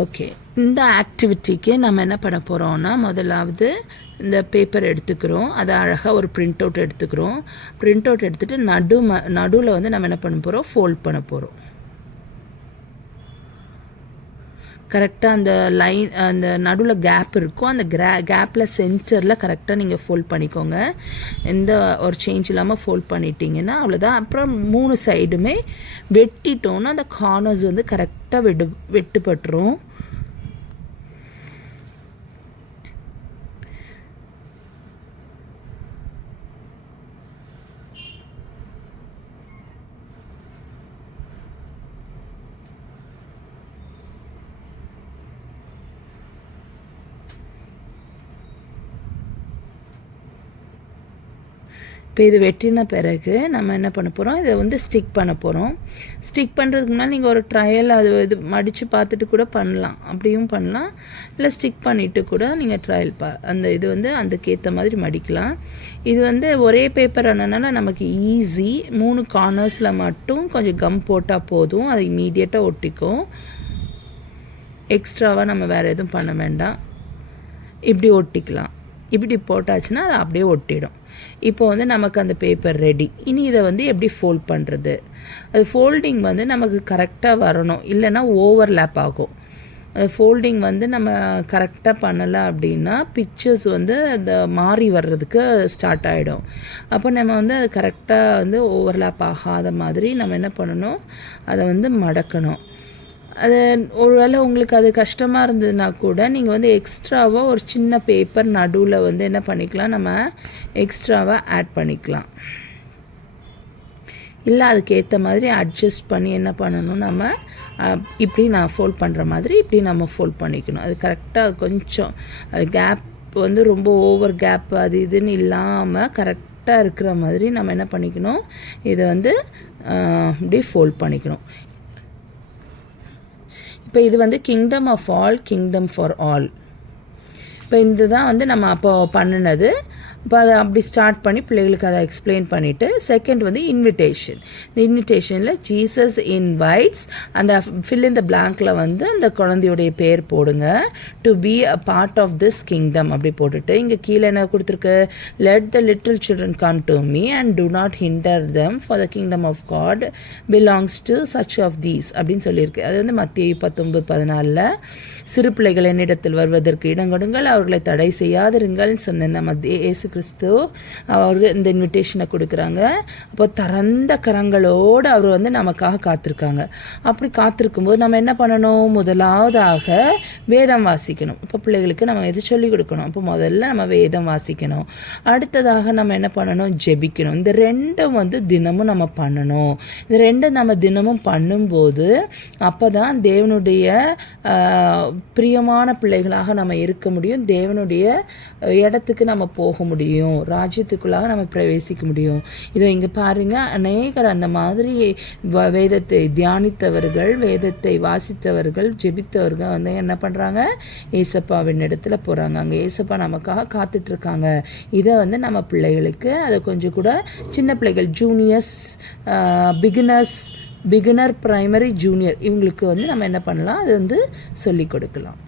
Okay, இந்த ஆக்டிவிட்டிக்கு நம்ம என்ன பண்ண போகிறோம்னா, முதலாவது இந்த பேப்பர் எடுத்துக்கிறோம். அதை அழகாக ஒரு பிரிண்ட் அவுட் எடுத்துக்கிறோம். பிரிண்ட் அவுட் எடுத்துகிட்டு நடுவில் வந்து நம்ம என்ன பண்ண போகிறோம், ஃபோல்ட் பண்ண போகிறோம். கரெக்டாக அந்த லைன், அந்த நடுவில் கேப் இருக்கும், அந்த கேப்பில் சென்டரில் கரெக்டாக நீங்கள் ஃபோல்ட் பண்ணிக்கோங்க. எந்த ஒரு சேஞ்ச் இல்லாமல் ஃபோல்ட் பண்ணிட்டீங்கன்னா அவ்வளோதான். அப்புறம் 3 சைடுமே வெட்டிட்டோன்னா அந்த கார்னர்ஸ் வந்து கரெக்டாக வெட்டுப்பட்டுரும். இப்போ இது வெட்டின பிறகு நம்ம என்ன பண்ண போகிறோம், இதை வந்து ஸ்டிக் பண்ண போகிறோம். ஸ்டிக் பண்ணுறதுக்கு முன்னாடி நீங்கள் ஒரு ட்ரையல் அது இது மடித்து பார்த்துட்டு கூட பண்ணலாம், அப்படியும் பண்ணலாம். இல்லை ஸ்டிக் பண்ணிவிட்டு கூட நீங்கள் ட்ரையல் அந்த இது வந்து அதுக்கேற்ற மாதிரி மடிக்கலாம். இது வந்து ஒரே பேப்பர் ஆனதுனால நமக்கு ஈஸி. 3 கார்னர்ஸில் மட்டும் கொஞ்சம் கம் போட்டால் போதும், அது இமீடியட்டாக ஒட்டிக்கும். எக்ஸ்ட்ராவாக நம்ம வேறு எதுவும் பண்ண வேண்டாம். இப்படி ஒட்டிக்கலாம். இப்படி போட்டாச்சுன்னா அது அப்படியே ஒட்டிடும். இப்போ வந்து நமக்கு அந்த பேப்பர் ரெடி. இனி இதை வந்து எப்படி ஃபோல்ட் பண்ணுறது, அது ஃபோல்டிங் வந்து நமக்கு கரெக்டாக வரணும், இல்லைன்னா ஓவர்லேப் ஆகும். அது ஃபோல்டிங் வந்து நம்ம கரெக்டாக பண்ணலை அப்படின்னா பிக்சர்ஸ் வந்து அந்த மாறி வர்றதுக்கு ஸ்டார்ட் ஆகிடும். அப்போ நம்ம வந்து அது கரெக்டாக வந்து ஓவர்லேப் ஆகாத மாதிரி நம்ம என்ன பண்ணணும், அதை வந்து மடக்கணும். அது ஒருவேளை உங்களுக்கு அது கஷ்டமாக இருந்ததுன்னா கூட நீங்கள் வந்து எக்ஸ்ட்ராவாக ஒரு சின்ன பேப்பர் நடுவில் வந்து என்ன பண்ணிக்கலாம், நம்ம எக்ஸ்ட்ராவாக ஆட் பண்ணிக்கலாம். இல்லை அதுக்கேற்ற மாதிரி அட்ஜஸ்ட் பண்ணி என்ன பண்ணணும், நம்ம இப்படி நான் ஃபோல்ட் பண்ணுற மாதிரி இப்படி நம்ம ஃபோல்ட் பண்ணிக்கணும். அது கரெக்டாக கொஞ்சம் கேப் வந்து ரொம்ப ஓவர் கேப் அது இதுன்னு இல்லாமல் கரெக்டாக இருக்கிற மாதிரி நம்ம என்ன பண்ணிக்கணும், இதை வந்து இப்படி ஃபோல்ட் பண்ணிக்கணும். இப்போ இது வந்து kingdom of all, kingdom for all. இப்போ இந்த தான் வந்து நம்ம அப்போ பண்ணினது. இப்போ அதை அப்படி ஸ்டார்ட் பண்ணி பிள்ளைகளுக்கு அதை எக்ஸ்பிளைன் பண்ணிவிட்டு, செகண்ட் வந்து இன்விடேஷன். இந்த இன்விடேஷனில் ஜீசஸ் இன்வைட்ஸ், அந்த ஃபில் இன் த பிளாங்கில் வந்து அந்த குழந்தையுடைய பேர் போடுங்க. To be a part of this kingdom அப்படி போட்டுட்டு, இங்கே கீழே என்ன கொடுத்துருக்கு, let the little children come to me and do not hinder them for the kingdom of God belongs to such of these அப்படின்னு சொல்லியிருக்கு. அது வந்து மத்தேயு 19:14. சிறு பிள்ளைகள் என்னிடத்தில் வருவதற்கு இடங்கொடுங்கள், அவர்களை தடை செய்யாதிருங்கள்னு சொன்ன நம்ம இயேசு கிறிஸ்து அவர் இந்த இன்விடேஷனை கொடுக்குறாங்க. அப்போ திறந்த கரங்களோடு அவர் வந்து நமக்காக காத்திருக்காங்க. அப்படி காத்திருக்கும்போது நம்ம என்ன பண்ணணும், முதலாவதாக வேதம் வாசிக்கணும். இப்போ பிள்ளைகளுக்கு நம்ம எது சொல்லிக் கொடுக்கணும், அப்போ முதல்ல நம்ம வேதம் வாசிக்கணும். அடுத்ததாக நம்ம என்ன பண்ணணும், ஜெபிக்கணும். இந்த ரெண்டும் வந்து தினமும் நம்ம பண்ணணும். இந்த ரெண்டும் நம்ம தினமும் பண்ணும்போது அப்போ தான் தேவனுடைய பிரியமான பிள்ளைகளாக நம்ம இருக்க முடியும். தேவனுடைய இடத்துக்கு நம்ம போக முடியும், ராஜ்யத்துக்குள்ளாக நம்ம பிரவேசிக்க முடியும். இதோ இங்கே பாருங்கள், அநேகர் அந்த மாதிரி வேதத்தை தியானித்தவர்கள், வேதத்தை வாசித்தவர்கள், ஜெபித்தவர்கள் வந்து என்ன பண்ணுறாங்க, ஏசப்பாவின் இடத்துல போகிறாங்க. அங்கே ஏசப்பா நமக்காக காத்துட்ருக்காங்க. இதை வந்து நம்ம பிள்ளைகளுக்கு அதை கொஞ்சம் கூட சின்ன பிள்ளைகள், ஜூனியர்ஸ், பிகினர், பிரைமரி, ஜூனியர், இவங்களுக்கு வந்து நம்ம என்ன பண்ணலாம், அது வந்து சொல்லிக் கொடுக்கலாம்.